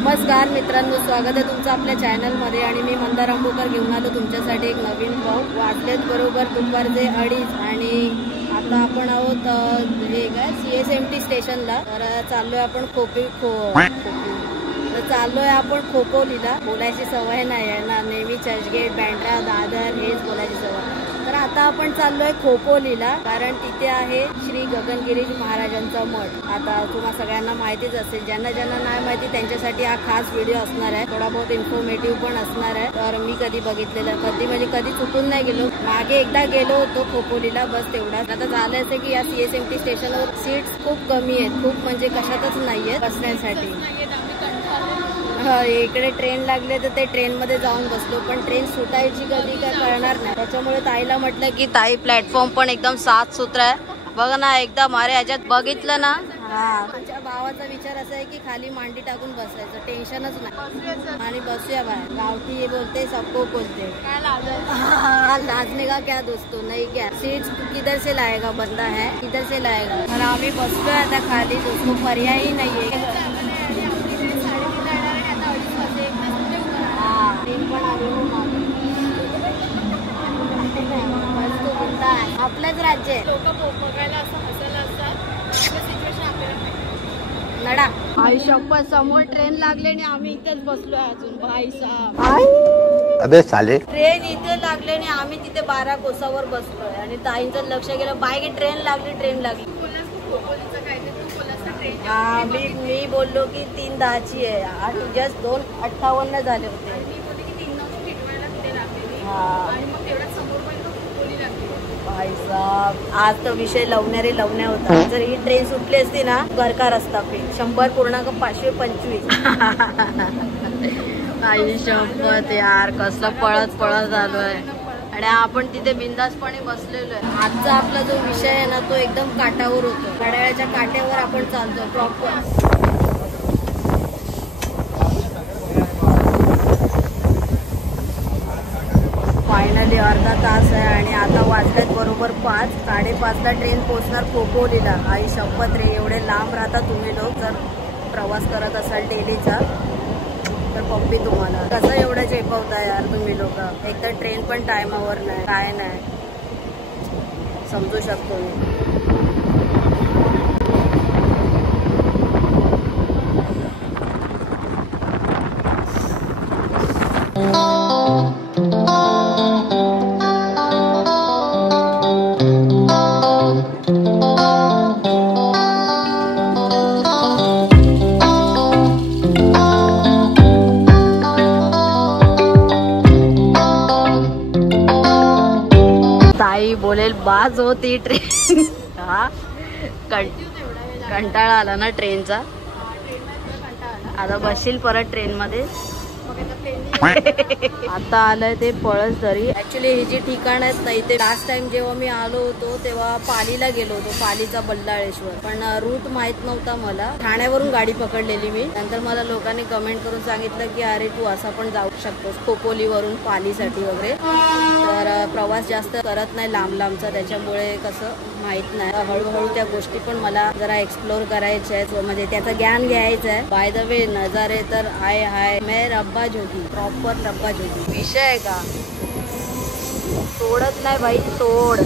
नमस्कार मित्रांनो, स्वागत आहे तुमचं आपल्या चॅनलमध्ये. आणि मी मंदार अंबोकर घेऊन आलो तुमच्यासाठी एक नवीन ब्लॉग. वाजलेत बरोबर दुपारचे 2:30 आणि आता आपण आहोत हे काय CSMT स्टेशनला. तर चाललोय आपण चाललोय आपण खोपोलीला. बोलायची सवय नाही आहे ना, नेहमी चर्चगेट, बँड्रा, दादर हेच बोलायची सवय. तर आता आपण चाललोय खोपोलीला, कारण तिथे आहे श्री गगनगिरी महाराजांचा मठ. आता तुम्हाला सगळ्यांना माहितीच असेल, ज्यांना ज्यांना नाही माहिती त्यांच्यासाठी हा खास व्हिडिओ असणार आहे. थोडा बहुत इन्फॉर्मेटिव्ह पण असणार आहे. तर मी कधी बघितलेलं, कधी चुकून नाही गेलो. मागे एकदा गेलो होतो खोपोलीला, बस तेवढाच. आता झालं असं की या CSMT स्टेशनवर सीट्स खूप कमी आहेत, खूप म्हणजे कशातच नाहीयेत बसण्यासाठी. इकडे ट्रेन लागले तर ते ट्रेन मध्ये जाऊन बसलो, पण ट्रेन सुटायची कधी काय कळणार नाही. त्याच्यामुळे ताईला म्हटलं की ताई प्लॅटफॉर्म पण एकदम साफ सुथरा आहे, बघ ना एकदम. अरे ह्याच्यात बघितलं ना, आमच्या भावाचा विचार असा आहे की खाली मांडी टाकून बसायचं, टेन्शनच नाही आणि बसूया बाहेर. गावठी बोलते सबको बोलते, लाजने का क्या दोस्तों, नहीं क्या सीट किधर से लाएगा बंदा है, किधर से लाएगा. तर आम्ही बसतोय आता खाली, दोस्तों पर्यायही नाहीये. आपलंच राज्य आहे. लोक बघायला असं हसायला असतात, सिच्युएशन आपल्याला नडा. आई शपथ, समोर ट्रेन लागले आणि आम्ही इथेच बसलोय अजून. भाई साहेब, अबे साले, ट्रेन इथे लागले आणि आम्ही तिथे 12 कोसावर बसलोय. आणि ताईंचं लक्ष गेलं, बाय की ट्रेन लागली. हा, मी बोललो की 3:10ची आहे आणि जस्ट 2:58 झाले होते. भाई साहब, आज तो विषय लवण्या होता. जर ही ट्रेन सुटली असती ना, घरका रस्ता पे 100.525. आई शपथ यार, कसलं पळत आलोय आणि आपण तिथे बिंदासपणे बसलेलो आहे. आजचा आपला जो विषय आहे ना, तो एकदम काटावर होतो. घड्याळाच्या काट्यावर आपण चालतो प्रॉपर. फायनली अर्धा तास आहे आणि आता वाजल्यात बरोबर 5, 5:30ला ट्रेन पोहोचणार खोपोलीला. आई शपथ रे, एवढे लांब राहता तुम्ही लोक. जर प्रवास करत असाल डेलीचा तर पप्पी तुम्हाला कसं एवढं झेपवता यार तुम्ही लोक. एक तर ट्रेन पण टायमावर नाही, काय नाही, समजू शकतो मी. बोलेल बाज होती ट्रेन. हा, कंटाळा आला ना ट्रेनचा. आता बसशील परत ट्रेन मध्ये. आता आलंय ते पळसधरी. ऍक्च्युली ही जी ठिकाण आहेत ना, इथे लास्ट टाइम जेव्हा मी आलो होतो तेव्हा पालीला गेलो होतो, पालीचा बल्लाळेश्वर. पण रूट माहित नव्हता मला. ठाण्यावरून गाडी पकडलेली मी. नंतर मला लोकांनी कमेंट करून सांगितलं की अरे तू असा पण जाऊ शकतोस खोपोलीवरून पालीसाठी वगैरे. तर प्रवास जास्त करत नाही लांबचा, त्याच्यामुळे कसं माहित नाही. हळूहळू त्या गोष्टी पण मला जरा एक्सप्लोर करायच्या आहेत, म्हणजे त्याचं ज्ञान घ्यायचं आहे. बाय द वे नजारे तर हाय मैं रब्बा जोगी, प्रॉपर रब्बा जोगी. विषय आहे का, तोडत नाही भाई, तोड.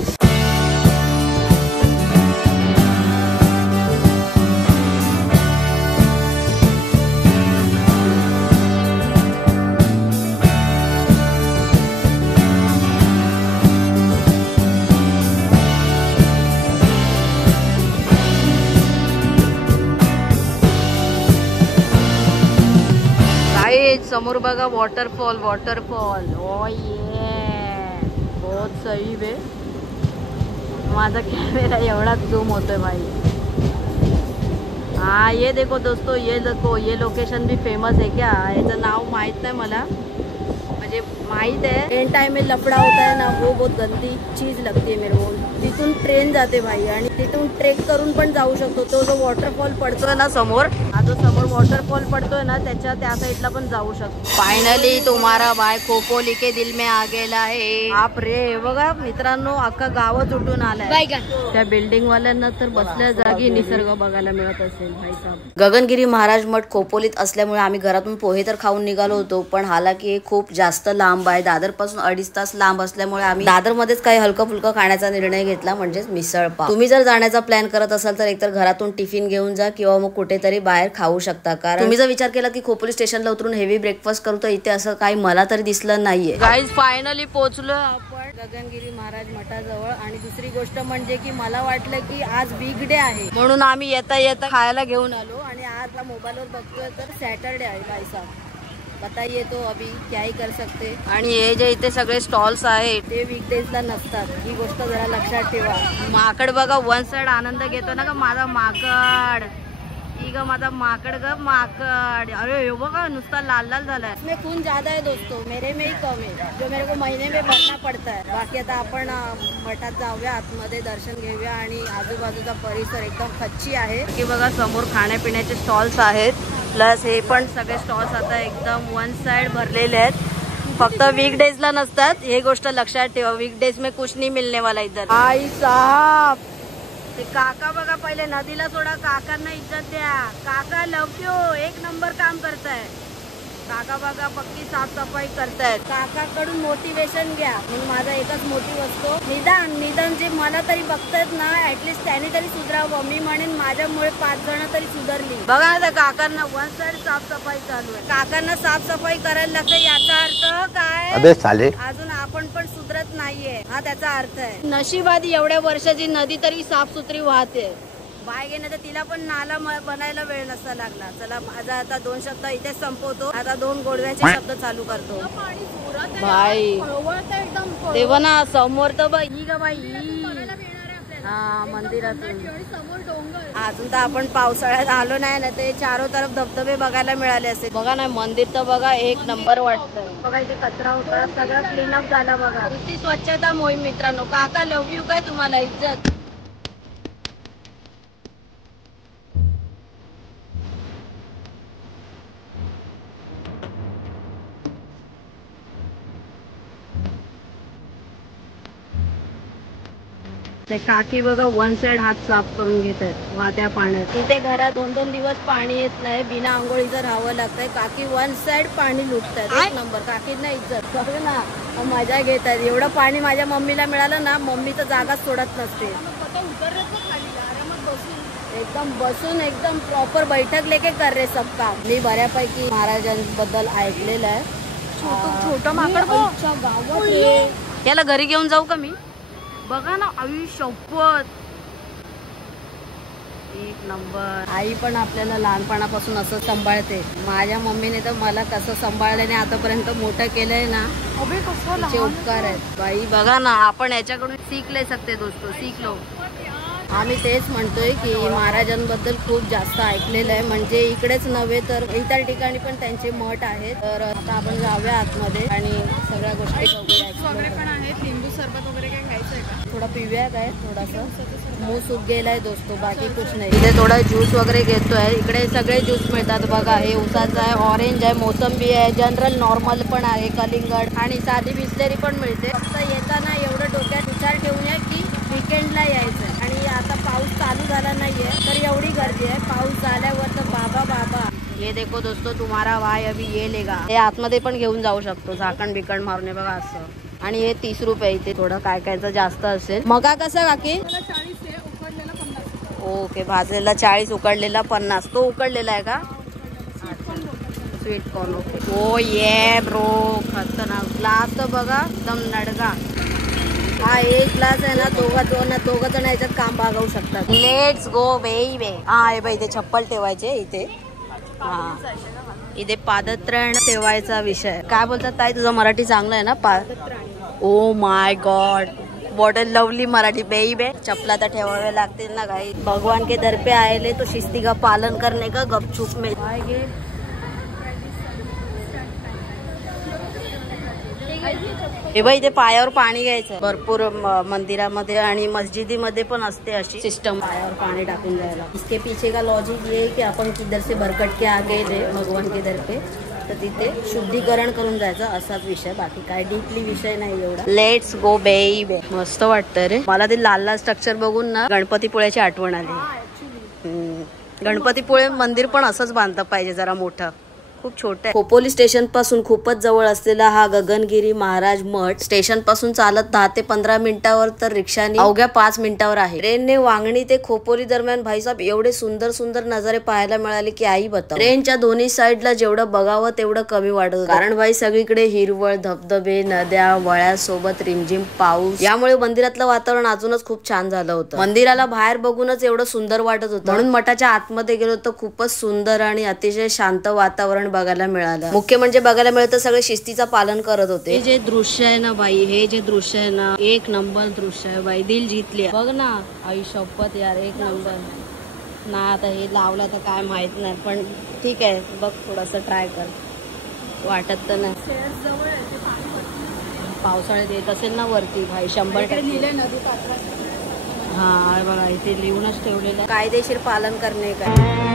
समोर बघा वॉटरफॉल. ओ ये बहुत सही बे. माझा कॅमेरा एवढाच झूम होतोय भाई. हाँ ये देखो दोस्तों, ये लोकेशन भी फेमस है क्या. याचं नाव माहित नाही मला, म्हणजे माहित है. एंड टाइम में लफड़ा होता है ना, वो बहुत गंदी चीज लगती है मेरे को. तिथून ट्रेन जाते भाई आणि तिथून ट्रेक करून पण जाऊ शकतो. तो जो वॉटरफॉल पडतोय ना समोर, हा जो समोर वॉटरफॉल पडतोय ना त्याच्या त्या साईडला पण जाऊ शकतो. फायनली तुम्हारा भाई खोपोली के दिल में आ गेला आहे. बाप रे, बघा मित्रांनो, अख्खा गावच उठून आलाय. त्या बिल्डिंग वाल्यांना तर बसल्या जागी निसर्ग बघायला मिळत असेल भाई साहेब. गगनगिरी महाराज मठ खोपोलीत असल्यामुळे आम्ही घरातून पोहे तर खाऊन निघालो होतो, पण हालाकी खूप जास्त लांब आहे. दादर पासून 2.5 तास लांब असल्यामुळे आम्ही दादर मध्येच काही हलकं फुलकं खाण्याचा निर्णय घेतला, म्हणजेच मिसळ पाव. तुम्ही जर जाण्याचा प्लॅन करत असाल तर एकतर घरातून टिफिन घेऊन जा किंवा मग कुठेतरी बाहेर खाऊ शकता. कारण तुम्ही जर विचार केला की खोपोली स्टेशनला उतरून हेवी ब्रेकफास्ट करू, तर इथे असं काही मला तरी दिसलं नाहीये. गाईज फायनली पोहोचलोय आपण गगनगिरी महाराज मठाजवळ. आणि दुसरी गोष्ट म्हणजे की मला वाटलं की आज वीक डे आहे म्हणून आम्ही येता येता खायला घेऊन आलो. आणि आज मोबाईलवर बघतोय तर सॅटरडे आहे भाई साहेब. बताइए तो अभी क्या ही कर सकते. आणि हे जे इथे सगळे स्टॉल्स आहेत ते वीकडेजला नसतात, ही गोष्ट जरा लक्षात ठेवा. माकड बघा वन साइड आनंद घेतो ना का माझा माकड. माझा माकड ग माकड. अरे हे बघा नुसता लाल लाल झालाय. इसमें खून ज्यादा है दोस्तों, मेरे में ही कम है, जो मेरे को महीने में भरना पड़ता है. बाकी आता आपण मठात जाऊया, आतमध्ये दर्शन घेऊया. आणि आजूबाजूचा परिसर एकदम कच्ची आहे की बघा समोर खाण्यापिण्याचे स्टॉल्स आहेत, प्लस हे पण सगळे स्टॉल्स आता एकदम वन साइड भरलेले आहेत. फक्त वीकडेजला नसतात, हे गोष्ट लक्षात ठेवा. वीकडेज में कुछ नहीं मिलने वाला इधर. आई साहब, ते काका बघा, पहिले नदीला सोडा, काकांना इज्जत द्या. काका लव यू, एक नंबर काम करताय. काका बघा पक्की साफसफाई करतायत. काकाकडून मोटिवेशन घ्या. म्हणून माझा एकच मोटिव असतो, निदान जे मला तरी बघतायत ना, ऍटलीस्ट त्याने तरी सुधरावं. मी म्हणेन माझ्यामुळे 5 जण तरी सुधारली. बघा ना, काकांना वन साइड साफसफाई चालू आहे. काकांना साफसफाई करायला लागते, याचा अर्थ काय? अबे साले, अजून आपण पण सुधरत नाहीये, हा त्याचा अर्थ आहे. नशिबादी एवढ्या वर्षाची नदी तरी साफसुथरी वाहते. बाय गेले तर तिला पण नाला बनायला वेळ नसता लागला. चला, माझा आता 2 शब्द इथेच संपवतो. आता 2 गोडव्याचे शब्द चालू करतो. भाई तेव्हा ना समोर तर बाई ग बाई, हा मंदिरातून. अजून तर आपण पावसाळ्यात आलो नाही ना, ते चारो तरफ धबधबे बघायला मिळाले असेल. बघा ना, मंदिर तर बघा एक नंबर वाटतंय. बघा इथे कचरा होता, सगळं क्लीनअप झाला बघा. नुसती स्वच्छता मोहीम मित्रांनो. काका लव यू, काय तुम्हाला इज्जत. ते काकी बघा वन साइड हात साफ करून घेत आहेत वाहत्या पाण्यात. इथे घरात 2-2 दिवस पाणी येत नाही, बिना आंघोळीचं राहावं लागतंय. काकी वन साइड पाणी लुटतात. एक नंबर, काकींना इज्जत. बघ ना, मजा घेत आहेत. एवढं पाणी माझ्या मम्मीला मिळालं ना, मम्मी तर जागाच सोडत नसते. एकदम बसून एकदम प्रॉपर बैठक लेके कर रे सब काम. मी बऱ्यापैकी महाराजांबद्दल ऐकलेलं आहे. छोटा माकड गावात. याला घरी घेऊन जाऊ का मी? बघा ना, आयुष्यपत एक नंबर. आई पण आपल्याला लहानपणापासून असं सांभाळते. माझ्या मम्मीने तर मला कसं सांभाळल्याने आतापर्यंत मोठं केलंय ना, तिचे उपकार आहेत बाई. बघा ना, आपण याच्याकडून शिकले सकते दोस्तो, शिकलो. आम्ही तेच म्हणतोय की महाराजांबद्दल खूप जास्त ऐकलेलं आहे. म्हणजे इकडेच नव्हे तर इतर ठिकाणी पण त्यांचे मठ आहेत. तर आता आपण जाऊया आतमध्ये आणि सगळ्या गोष्टी बघूया. लिंबू सरबत वगैरे काय घ्यायचंय का? थोडा पिऊया काय, थोडासा मुंह सूक गेलाय दोस्तो, बाकी कुछ नाही. इथे थोडा ज्यूस वगैरे घेतोय. इकडे सगळे ज्यूस मिळतात बघा. हे उसाचा आहे, ऑरेंज आहे, मोसंबी आहे, जनरल नॉर्मल पण आहे, कलिंगड आणि साधी बिस्लेरी पण मिळते. फक्त येताना एवढं डोक्यात विचार ठेवून या की वीकेंडला यायचं. आणि आता पाऊस चालू झाला नाहीये तर एवढी गर्दी आहे. पाऊस झाल्यावर तर बाबा. हे देखो दोस्तो, तुम्हारा भाई अभी ये लेगा. हे आतमध्ये पण घेऊन जाऊ शकतो, झाकण बिकण मारून. बघा असं. आणि हे 30 रुपये. इथे थोडं काय कायचं जास्त असेल. मका कसा काकी? ओके, भाजलेला 40, उकडलेला 50. तो उकडलेला आहे का? Sweet corn. ओके. ओ ये ब्रो, खतरनाक. ग्लास तर बघा एकदम नडगा. हा एक ग्लास आहे ना, दोघं जण याच्यात काम भागवू शकतात. Let's go baby. हा हे बाई, इथे चप्पल ठेवायचे इथे. हा, इथे पादत्राण ठेवायचा विषय. काय बोलतात ताई, तुझं मराठी चांगलं आहे ना? Oh my God, what a lovely Marathi baby. चप्पला तर ठेवावे लागतील ना भाई. भगवान के दर पे आए तो शिस्ती का पालन करने का गपचूप में. हे बाई इथे पायावर पाणी घ्यायचं भरपूर मंदिरामध्ये आणि मस्जिदीमध्ये पण असते अशी सिस्टम पायावर पाणी टाकून जायला. इसके पीछे का लॉजिक ये की आपण किधर से भरकट के आगे जे भगवान के दर पे तर तिथे शुद्धीकरण करून जायचं असाच विषय. बाकी काय डीपली विषय नाही एवढा. Let's go baby. मस्त वाटतं रे मला ते लाल लाल स्ट्रक्चर बघून ना गणपतीपुळ्याची आठवण आली. गणपतीपुळे मंदिर पण असंच बांधलं पाहिजे जरा मोठं. खूप छोटे. खोपोली स्टेशन पासून खूपच जवळ असलेला हा गगनगिरी महाराज मठ स्टेशन पासून चालत 10 ते 15 मिनिटावर तर रिक्षाने अवघ्या 5 मिनिटावर आहे. ट्रेनने वांगणी ते खोपोली दरम्यान भाईसाहेब एवढे सुंदर सुंदर नजारे पाहायला मिळाले की आई बता. ट्रेनच्या दोन्ही साईडला जेवढं बघावं तेवढं कमी वाटत होतं. कारण भाई सगळीकडे हिरवळ, धबधबे, नद्या, वळ्यासोबत रिमझिम पाऊस. यामुळे मंदिरातलं वातावरण अजूनच खूप छान झालं होतं. मंदिराला बाहेर बघूनच एवढं सुंदर वाटत होतं. म्हणून मठाच्या आतमध्ये गेलो तर खूपच सुंदर आणि अतिशय शांत वातावरण बघायला मिळालं. मुख्य म्हणजे बघायला मिळतं सगळे शिस्तीचं पालन करत होते. हे जे दृश्य आहे ना बाई, हे जे दृश्य आहे ना एक नंबर दृश्य आहे बाई. दिल जिंकले बघ ना. आई शपथ यार एक नंबर ना. आता हे लावलं तर काय माहित नाही पण ठीक आहे बघ थोडस ट्राय कर. वाटत तर नाही. पावसाळ्यात येत असेल ना वरती भाई 100%. हा बघा इथे लिहूनच ठेवलेलं आहे कायदेशीर पालन करणे काय.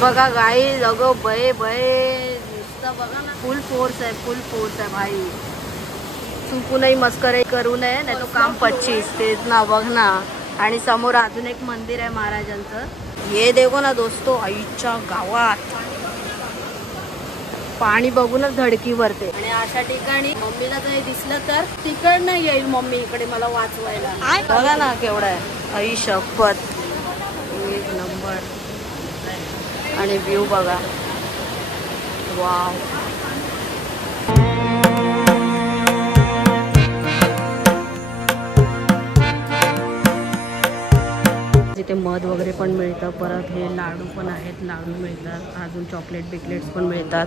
बघा गाईज अगो बये नुसतं बघा ना. फुल फोर्स आहे भाई. चुकूनही मस्करी करू नये नाही तो काम 25 तेच ना बघ ना. आणि समोर अजून एक मंदिर आहे महाराजांचं. हे देखो ना दोस्तो आईच्या गावात पाणी बघूनच धडकी भरते. आणि अशा ठिकाणी मम्मीला जर दिसलं तर तिकडनं येईल मम्मी इकडे मला वाचवायला. बघा ना केवढा आहे आई शपथ एक नंबर. आणि व्ह्यू बघा वाव. तिथे मध वगैरे पण मिळतं. परत हे लाडू पण आहेत. लाडू मिळतात. अजून चॉकलेट बिकलेट्स पण मिळतात.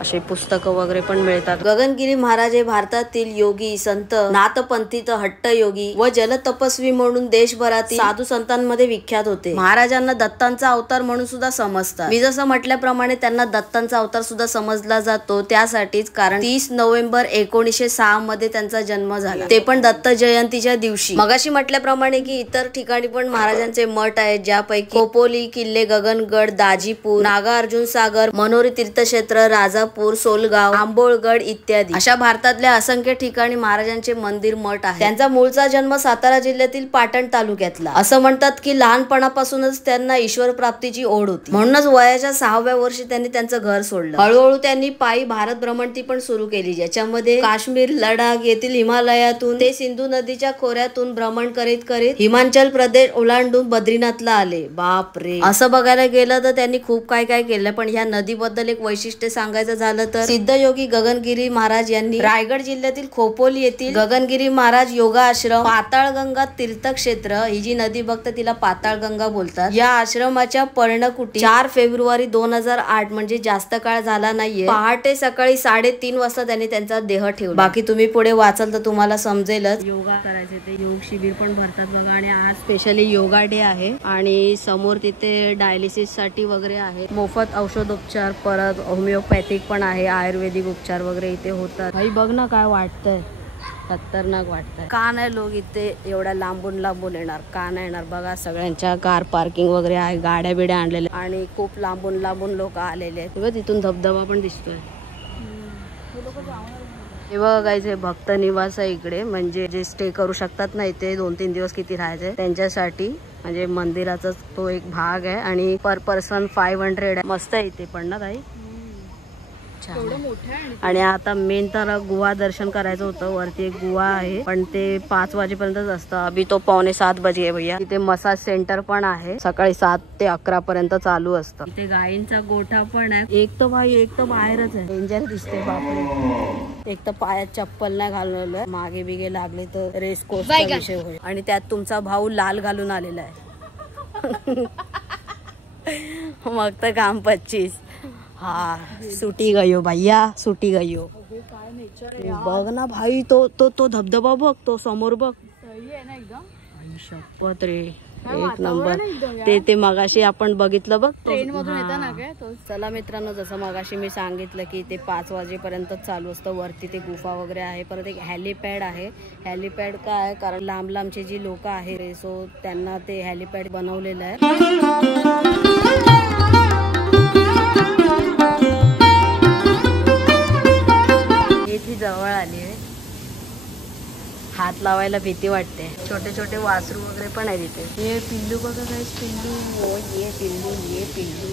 असे पुस्तकं वगैरे पण मिळतात. गगनगिरी महाराज हे भारतातील योगी संत नाथपंथीत हट्ट योगी व जलतपस्वी म्हणून देशभरातील साधू संतांमध्ये विख्यात होते. महाराजांना दत्तांचा अवतार म्हणून सुद्धा समजतात. मी जसं म्हटल्याप्रमाणे त्यांना दत्तांचा अवतार सुद्धा समजला जातो त्यासाठीच कारण 30 नोव्हेंबर 1906 मध्ये त्यांचा जन्म झाला. ते पण दत्त जयंतीच्या दिवशी. मगाशी म्हटल्याप्रमाणे की इतर ठिकाणी पण महाराजांचे मठ आहेत ज्यापैकी खोपोली, किल्ले गगनगड, दाजीपूर, नागार्जुन सागर, मनोरी तीर्थक्षेत्र, राजापूर, सोलगाव, आंबोळगड इत्यादी अशा भारतातल्या असंख्य ठिकाणी महाराजांचे मंदिर मठ आहे. त्यांचा मूळचा जन्म सातारा जिल्ह्यातील पाटण तालुक्यातला. असं म्हणतात की लहानपणापासूनच त्यांना ईश्वर प्राप्तीची ओढ होती. म्हणूनच वयाच्या 6व्या वर्षी त्यांनी त्यांचं घर सोडलं. हळूहळू त्यांनी पायी भारत भ्रमंती पण सुरू केली ज्याच्यामध्ये काश्मीर, लडाख येथील हिमालयातून ते सिंधू नदीच्या खोऱ्यातून भ्रमण करीत करीत हिमाचल प्रदेश ओलांडून बद्रीनाथला आले. बाप रे. असं बघायला गेलं तर त्यांनी खूप काय काय केलं. पण ह्या नदीबद्दल एक वैशिष्ट्य सांगायचं झालं तर सिद्धयोगी गगनगिरी महाराज यांनी रायगड जिल्ह्यातील खोपोली येथील गगनगिरी महाराज योगा आश्रम, पाताळगंगा तीर्थक्षेत्र ही जी नदी बघतात तिला पाताळगंगा बोलतात. या आश्रमाच्या पर्णकुटी 4 फेब्रुवारी 2008 म्हणजे जास्त काळ झाला नाहीये पहाटे सकाळी 3:30 वाजता त्यांनी त्यांचा देह ठेवला. बाकी तुम्ही पुढे वाचाल तर तुम्हाला समजेलच. योगा करायचे ते योग शिबिर पण भरतात बघा. आणि आज स्पेशली योगा डे आहे. आणि समोर तिथे डायलिसिस साठी वगैरे आहे. मोफत औषधोपचार परत होमिओपॅथिक पण आहे. आयुर्वेदिक उपचार वगैरे इथे होतात. भाई बघ ना काय वाटतंय. खतरनाक वाटतंय. का नाही लोक इथे एवढ्या लांबून येणार. का नाही येणार बघा. सगळ्यांच्या कार पार्किंग वगैरे आहे. गाड्या बिड्या आणलेल्या आणि खूप लांबून लोक आलेले आहेत. तिथून धबधबा पण दिसतोय. हे बघा गाईज हे भक्त निवास आहे इकडे. म्हणजे जे स्टे करू शकतात ना इथे 2-3 दिवस किती राहायचे त्यांच्यासाठी. म्हणजे मंदिराचा तो एक भाग आहे. आणि पर पर्सन 500 आहे. मस्त आहे इथे पण ना ताई. आणि आता मेन तर गुहा दर्शन करायचं होतं. वरती एक गुहा आहे पण ते 5 वाजेपर्यंतच असतं. अभी तो 6:45 बजे आहे भैया. इथे मसाज सेंटर पण आहे. सकाळी 7 ते 11 पर्यंत चालू असतं. इथे गायींचा गोठा पण आहे. एक तर बाहेरच आहे. डेंजर दिसते बापरे. एक तर पायात चप्पल नाही घालवलं. मागे बिगे लागले तर रेस कोर्सचा विषय होईल. आणि त्यात तुमचा भाऊ लाल घालून आलेला आहे. मग तर काम 25. हा सुटी गयो भैया सुटी गयो. बघ ना भाई तो धबधबा बघ. तो समोर बघ. शपथ रे एक नंबर. ते मगाशी आपण बघितलं बघ ट्रेन मधून येतं ना काय तो. चला मित्रांनो, जसं मगाशी मी सांगितलं की ते 5 वाजेपर्यंत चालू असतं. वरती ते गुफा वगैरे आहे. परत एक हेलिपॅड आहे. हेलिपॅड काय आहे, कारण लांब लांबचे जी लोक आहे सो त्यांना ते हेलिपॅड बनवलेलं आहे. इथे जवळ आली आहे. हात लावायला भीती वाटते. छोटे छोटे वासरू वगैरे पण आहे तिथे. ये पिल्लू बघा काय, पिल्लू. हो ये पिल्लू, ये पिल्लू.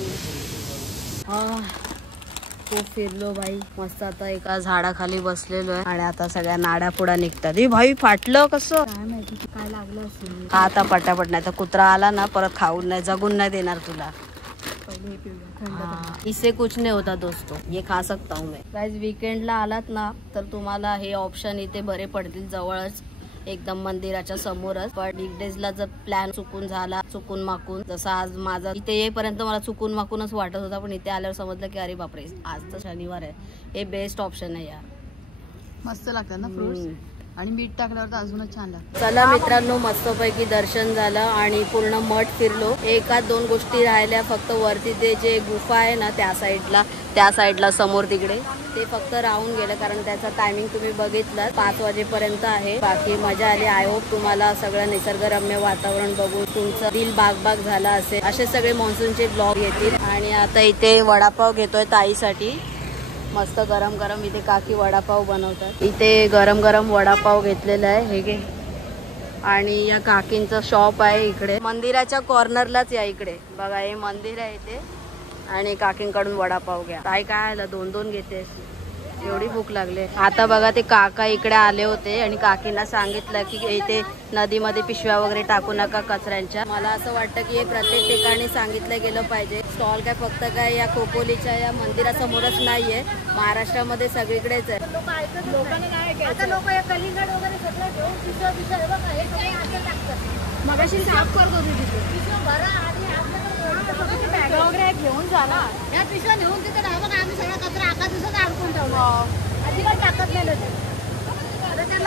खूप फिरलो भाई. मस्त आता एका झाडाखाली बसलेलो आहे आणि आता सगळ्या नाड्या पुढा निघतात. ए भाई फाटलं कसं काय माहिती काय लागलं असेल. आता पटापट, नाही तर कुत्रा आला ना परत खाऊन नाही, जगून नाही देणार तुला. इससे कुछ नहीं होता दोस्तों, ये खा सकता हूँ मैं. गाइस वीकेंडला आलात ना तर तुम्हाला हे ऑप्शन इथे बरे पडतील. जवळच एकदम मंदिराच्या समोरच. पण वीकडेजला जर प्लॅन चुकून झाला, चुकून माकून, जसं आज माझा इथे येईपर्यंत मला चुकून माकूनच वाटत होता, पण इथे आल्यावर समजलं की अरे बापरे आज तर शनिवार आहे. हे बेस्ट ऑप्शन आहे यार. मस्त लागतात ना फ्रुट्स आणि मीठ टाकल्यावर तर अजूनच छान लागतं. चला मित्रांनो, मस्तपैकी दर्शन झालं आणि पूर्ण मठ फिरलो. एका 2 गोष्टी राहिल्या फक्त. वरती ते जे गुफा आहे ना त्या साईडला समोर तिकडे ते फक्त राहून गेलं, कारण त्याचा टायमिंग तुम्ही बघितलं 5 वाजेपर्यंत आहे. बाकी मजा आली. आय होप तुम्हाला सगळं निसर्गरम्य वातावरण बघून तुमचं दिल बाग झाला असेल. असे सगळे मान्सूनचे ब्लॉग येतील. आणि आता इथे वडापाव घेतोय ताईसाठी. मस्त गरम गरम इथे काकी वडापाव बनवतात. इथे गरम गरम वडापाव घेतलेला आहे. हे घे. आणि या काकींचं शॉप आहे इकडे मंदिराच्या कॉर्नरलाच. या इकडे बघा, हे मंदिर आहे इथे आणि काकींकडून वडापाव घ्या. ताई काय आला 2-2 घेतेस, एवढी भूक लागले. आता बघा ते काका इकडे आले होते आणि काकींना सांगितलं की इथे नदीमध्ये पिशव्या वगैरे टाकू नका कचऱ्यांच्या. मला असं वाटतं की हे प्रत्येक ठिकाणी सांगितलं गेलं पाहिजे. स्टॉल काय फक्त काय या खोपोलीच्या या मंदिरासमोरच नाहीये, महाराष्ट्रामध्ये सगळीकडेच आहे. मगाशी साफ करतो बॅगा वगैरे घेऊन जा ना. या पिशव्या नेऊन तिथे राहा. आम्ही सगळा कचरा एका दिवसात अडकून ठेवला. अजिबात टाकत नाही लोक.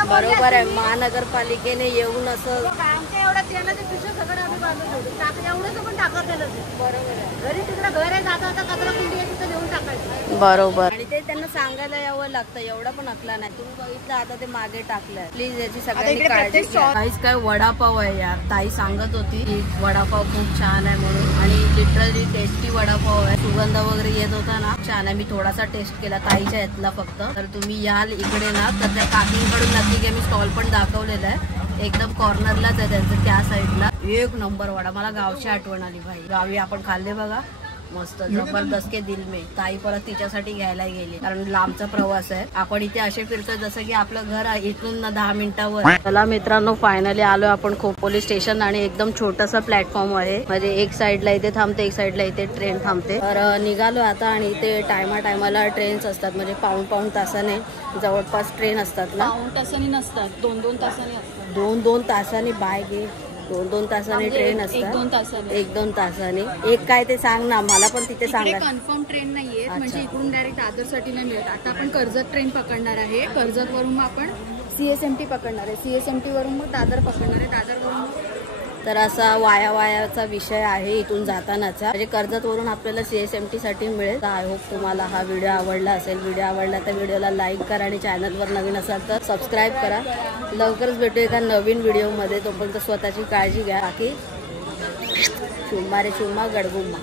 बरोबर आहे. महानगरपालिकेने येऊन असं आमच्या एवढ्या तेलाचे पिशव्या सगळं आम्ही बांधून ठेवतो. एवढंच पण टाकत नाही लोक. बरोबर आहे. घरी तिकडे घर आहे, जाता जाता कचरा कुंडी आहे तिथे नेऊन टाकायचं. बरोबर. आणि ते त्यांना सांगायला यावं लागतं. एवढं पण अकला नाही. तुम्ही बघितलं आता ते मागे टाकलंय. प्लीज याची सगळ्यांनी काळजी घ्या. काहीच काय वडापाव आहे यार. ताई सांगत होती की वडापाव खूप छान आहे म्हणून, आणि लिटरली टेस्टी वडापाव आहे. सुगंध वगैरे येत होता ना, छान आहे. मी थोडासा टेस्ट केला ताईच्या यातला फक्त. तर तुम्ही याल इकडे ना तर त्या काकींकडून नक्की घ्या. मी स्टॉल पण दाखवलेला आहे. एकदम कॉर्नरलाच आहे त्यांचं त्या साईडला. एक नंबर वडा. मला गावची आठवण आली भाई. गावी आपण खाल्ले बघा, मस्त जबरदस्त के दिल में. ताई परत तिच्यासाठी घ्यायला गेली, कारण लांबचा प्रवास आहे. आपण इथे असे फिरतोय जसं की आपलं घर इथून 10 मिनिटावर. चला मित्रांनो, फायनली आलो आपण खोपोली स्टेशन. आणि एकदम छोटासा प्लॅटफॉर्म आहे. म्हणजे एक साईडला इथे थांबते, एक साईडला इथे ट्रेन थांबते. तर निघालो आता. आणि इथे टायमाला ट्रेन्स असतात, म्हणजे पाऊण तासाने जवळपास ट्रेन असतात ना. पाऊण तासाने नसतात, 2-2 तासाने असतात. 2-2 तासाने बाय गे. 2-2 तासाने ट्रेन असतात. 1-2 तासाने. एक काय ते सांग ना मला, पण तिथे सांगा. कन्फर्म ट्रेन नाहीये, म्हणजे इकडून डायरेक्ट दादर साठी नाही मिळत. आता आपण कर्जत ट्रेन पकडणार आहे. कर्जत वरून मग आपण CSMT पकडणार आहे. CSMT वरून मग दादर पकडणार आहे. दादर वरून तर असा वायाचा विषय आहे इथून जातानाचा. म्हणजे कर्जत वरून आपल्याला CSMT साठी मिळेल. आय होप तुम्हाला हा व्हिडिओ आवडला असेल. व्हिडिओ आवडला तर व्हिडिओला लाईक करा आणि चॅनलवर नवीन असाल तर सबस्क्राईब करा. लवकरच भेटू एका नवीन व्हिडिओमध्ये. तोपर्यंत स्वतःची काळजी घ्या. बाकी चुम्मा रे चुम्मा, गडगुम्मा.